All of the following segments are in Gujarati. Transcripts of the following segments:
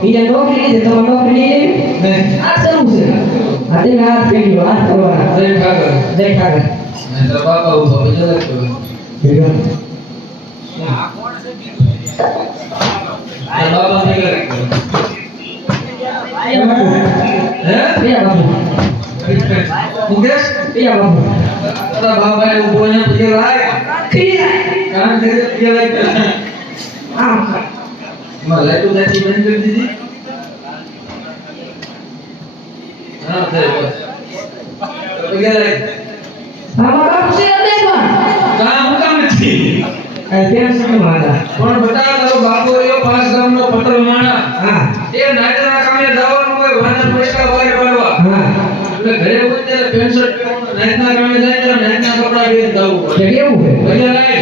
બીજા નોકરી લીધે તમારે નોકરી નહીં આ શરૂ છે આ તે હાથ ફેંકી લો હાથ કરવાના જય ઠાકર તારા બાપા ઉભો બીજો લખતો ભેગા આ કોણ છે તારા બાપા ને કરે હે પ્રિયા બાબુ મુકેશ પ્રિયા બાબુ તારા બાપા એ ઉભો ને પછી લાય કામ કરે કે લાય આમ માં લાઈટો દાતી બંધ કરી દીધી હા થઈ બસ તો ગયા આમાં કામ છે દેવા કામ નથી ત્યાં શું મારા પણ બટા તારો બાપો એવો 5 ગામનો પટલ માણા હા એ નાયના કામે જવાનું હોય વાના પૈસા બહાર પાડવા હા એટલે ઘરે હોય ત્યારે પેન્ટ શર્ટ પહેરવાનું નાયના કામે જાય ત્યારે નાયના કપડા પહેરીને જવું પડે કેવું છે ભલે લાય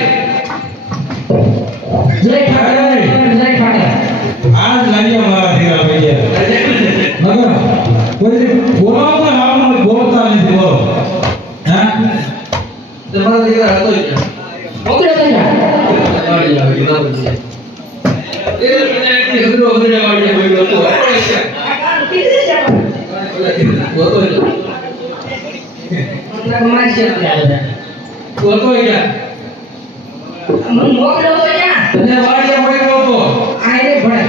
જય ઠાકર જય ઠાકર આજ લાગ્યા મારા દીકરા ભૈયા મગર કોઈ બોલાવો તો આમ બોલતા નથી બોલો હા તમારો દીકરા હતો જ ઓકે તૈયાર વાડી આવી બરાબર છે એ મને એટલી હદરો હદરે વાડી હોય તો કીધી છે બોતો જ મતલબ માસી આવે બોતો ગયા મન મોકલો તો ક્યાં તને વાડી હોય બોતો આઈને ભણે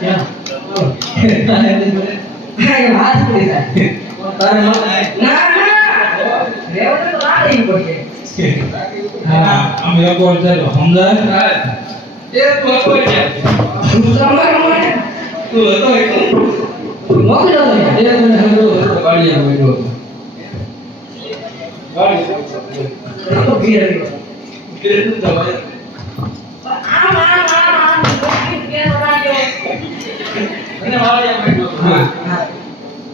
ક્યાં હા હાથ પડી જાય તારે ના ના રેવડે તો લાડી પડશે હા આમ એક વાર ચાલો સમજાય એ તું હતો ગયા તમારે મને તું હતો એક મોકલો તો એ તને હદરો વાડી હોય તો તો ભીડ કેટલું દવાય આમ કે રાજો અને વાડી હોય તો હા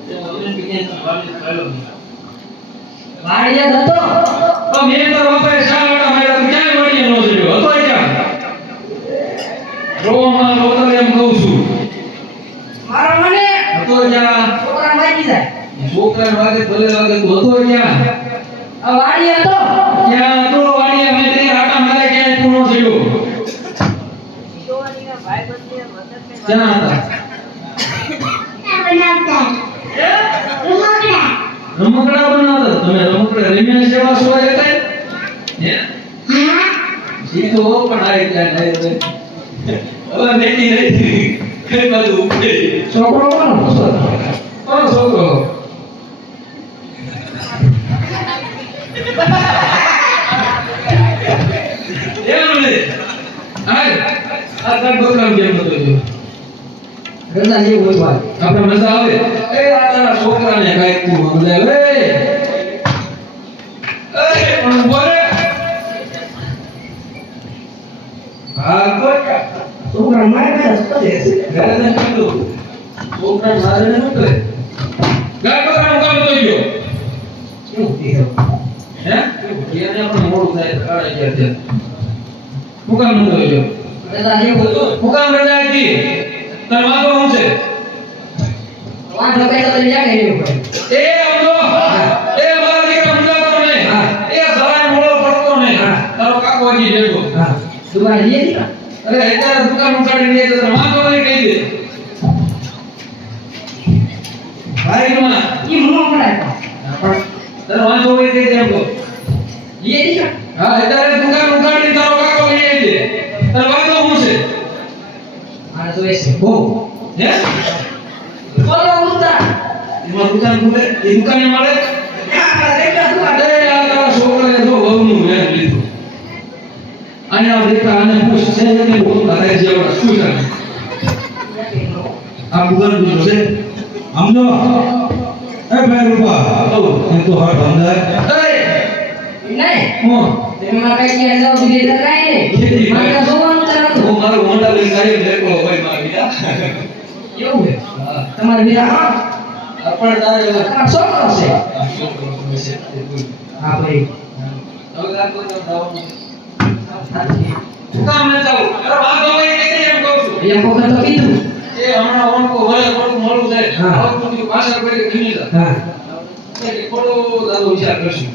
એ ઓને પીને વાડી ચાલો વાડિયા હતો તો મેં તો બાપાએ શાળાડા માર્યા તો ક્યાં વાડીએ નો જોયો હતો ક્યાં રોવામાં રોતો એમ કહું છું મારો મને હતો ક્યાં છોકરા મારી જાય છોકરા વાગે ભલે વાગે તો હતો ક્યાં આ વાડિયા હતો ક્યાં હતો વાડીએ મેં તે આટા મારે ક્યાં તું નો જોયો ક્યાં હતા રમકડા બનાવતા તમે રમકડા રમ્યા સેવા સોય હતા હે ઈ તો પણ આઈ જાય હવે બેટી રહી કઈ બાજુ ઉભે છોકરો કોનો કોણ છોકરો એમ ને હાલ આ તાર પ્રોગ્રામ કેમ નતો જો ગંદા જેવું હોય ભાઈ આપણે મજા આવે એ આ તારા છોકરાને કાઈ તું સમજાવે એ પણ બોલે હા કોઈ છોકરા મારી જાય તો ઘરે ને કીધું છોકરા મારે ને નતો ગાય પ્રોગ્રામ કામ તો ગયો કેવું કીધું હે એને પણ મોડું થાય તો કાઢે ગયા છે હું કામ નતો ગયો ગંદા જેવું હતું હું કામ રજા હતી તાર વાંધો શું છે વાંધો કઈ તો જાણે એવું પડે એ આવજો એ મારા દીકરા સમજાતો નહીં હા. એ સવારે મોડો પડતો નહીં હા. તારો કાકો હજી જેવો હા દુકાન લઈએ ને અરે અત્યારે દુકાન ઉકાળી લે તો વાંધો નહીં કહી દે ભાઈ માં ઈ મોં પડાય તારો વાંધો હોય કહી દે એમ કહો લઈએ ને હા અત્યારે દુકાન ઉકાળી તારો કાકો લઈ દે તારો વાંધો શું છે મારે તો એસે બહુ હે બોલો ઉતા એમાં દુકાન ખુલે એ દુકાને મળે આ દેખા તું અરે આ તારા છોકરાએ જો વહુનું વેર લીધું અને આ દેખા આને પૂછ છે કે હું તારે જેવડા શું કરે આ દુકાન બીજો છે સમજો એ ભાઈ રૂપા એ તો હર સમજાય નહીં હું તેમાં કઈ કે જાવ દીધે કાઈ મારે જોવાનું તારું હું મારો મોટા લઈને ગાડી લેકો હોય મારા બીજા એવું છે તમારે બીજા હા આપણ તારે આ છોકરો છે હા ભાઈ હવે આ કોઈ તો દાવાનું કામ ન ચાલુ અરે વાંધો હોય કે એમ કહું છું એ વખત તો કીધું એ હમણાં ઓનકો વળે થોડું મોડું થાય હા. હવે તું પાછળ પડી ખીલી જા હા એટલે થોડો દાદો વિચાર કરશું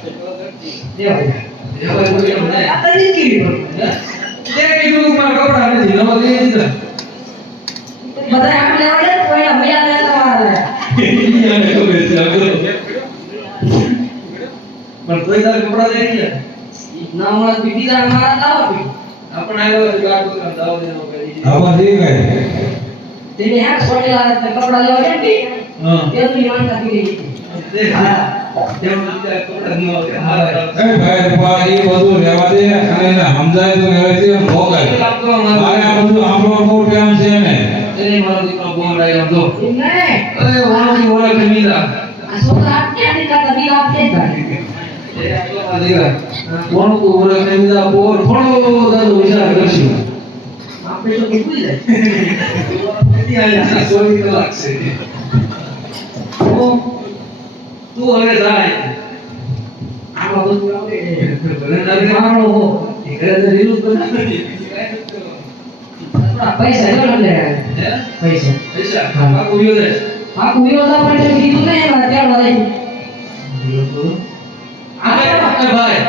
દેવાય હવે કોઈ એમ નહીં આ તો નીકળી પડે તે કીધું મારા કપડા નથી નવા લઈ દીધા બધા આપણે લેવા જાય કોઈ મૈયા ને તમારે ઈયાને ખબર છે આગળ. પણ તોય તારે કપડા દે ને ના મળે બીજા મારા દાવા પી આપણે આવ્યો છે ગાડ પર દાવ દેનો કરી આવા થઈ ગઈ તેને હાથ છોડેલા કપડા લેવા જાય કે હા તેની માનતા પી ગઈ હા તેમ રીતે કપડા ન આવે હારા એ ભાઈ રૂપા એ બધું રહેવા દે અને એને સમજાય તો વ્યવસ્થિત મોકલ મારે આ બધું આપણો બહુ ટાઈમ છે ને એને મારો દીકરો બોલ રહ્યો હતો નહીં અરે વાળો ઓળખ કમીલા આ છોકરા આટલી કરતા બી આપતે થાય એ આટલા દીકરા કોણ કો ઓળખ કમીલા બોલ થોડો દાદો વિચાર કરશું આપણે તો ભૂલી જાય ત્યાં 24 કલાક છે તું હવે જાય આમાં બધું આવે ભલે તારે મારો હો એ ઘરે તો રીલું બનાવી પૈસા જો લે હે પૈસા પૈસા આ કુયો દે આ કુયો દા પણ કીધું ને એમાં ત્યાં વધાઈ આપણે ભાઈ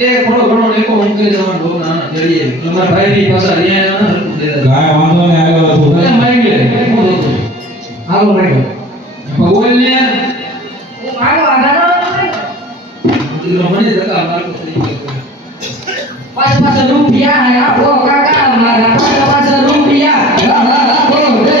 એ થોડો ઘણો લેકો ઊંઘી જવાનો બહુ ના જડીએ તમારા ભાઈ ની પાછા અહીંયા ના દે કાંઈ વાંધો નહીં આવ્યો તું એ માઈ લે હાલો માગો ભગવાન ને હું માગો આધારો મને ધક્કા મારતો થઈ ગયો પાંચ રૂપિયા હે આપો કાકા મારા પાંચ રૂપિયા બોલો રે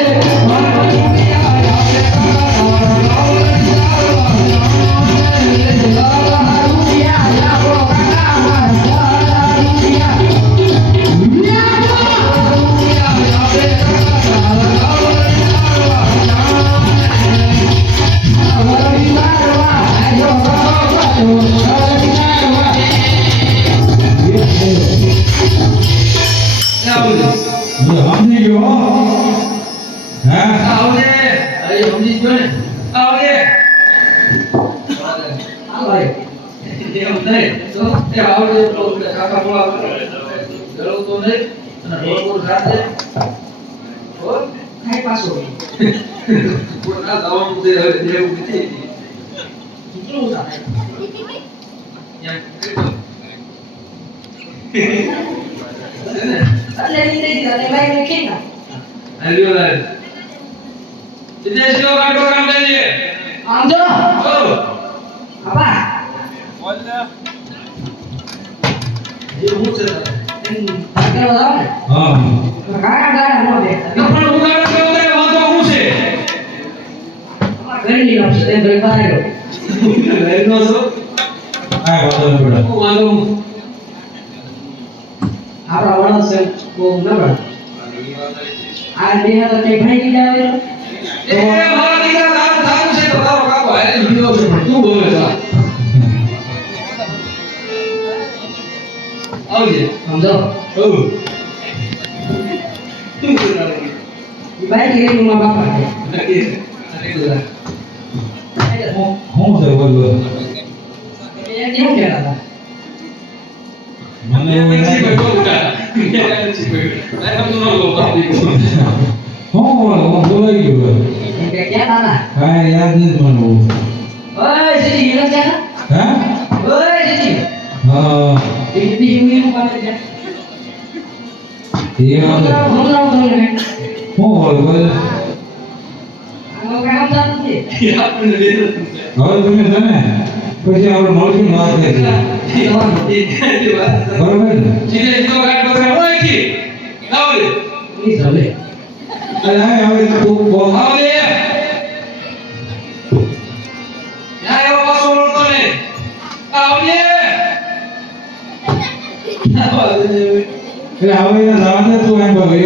સમજી ગયો હે આવજે અરે સમજી ગયો ને આવજે હાલો એમ નહીં તો એ આવડે તો કાકા બોલા જરો તો નહીં અને રોડ સાથે ઓ ખાઈ પાછો પૂરા દાવાનું દે હવે દેવું નથી કેટલું થાય એમ એટલે ની દે દીધા ને ભાઈ ને કીધા આલ્યો લાલ વિદેશીઓ કાઢો કામ દેજે આમ જો ઓ આપા એ હું છે તાકેલો દાવ ને હા કાકા ગાડા નો દે પણ ઉગાડ કે ઉગાડ વાતો હું છે ઘરની નો છે તે ઘરે પાડ્યો લઈનો છો કાંઈ વાંધો નહીં બેટા હું વાંધો આપડા વડા છે બહુ નબળા આ દેહ તો તે ભાઈ જાવે એ મારા દીકરા તારું તારું છે તો તારો કાકો હારે વિડિયો છે પણ તું બોલે છે આવજે સમજો ઓ તું બોલ ભાઈ કે એનું માં બાપા છે નક્કી અરે દુલા શું છે બોલ બોલ એ કેમ કેલા હતા મને એવું મેં લાગે. કોઈ બોલતા મેં કોઈ મેં તો નો લો બાપી શું બોલ હું બોલાઈ ગયો એ કે ક્યાં દાદા કાંઈ યાદ નથી મને બહુ. ઓય સીધી હીરો ક્યાં હે ઓય સીધી હા બીજી હું કામ છે એ વાંધો હમણાં તમને શું બોલ બોલ આનો કામ ચાલુ છે આપણને દેતો હવે તમે છે ને પછી આપણે મળીને વાત કરીએ બરોબર ને સીધે સીધો ગાડ પકડે ઓય કી આવજે ની ચાલે અરે હા હવે તું બોલ આવજે યા એવો પાછો વળતો ને આવજે એટલે હવે એને જવા દે તું એમ બોલ એ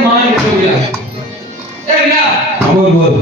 માન કે તો ગયા એ ગયા બોલ બોલ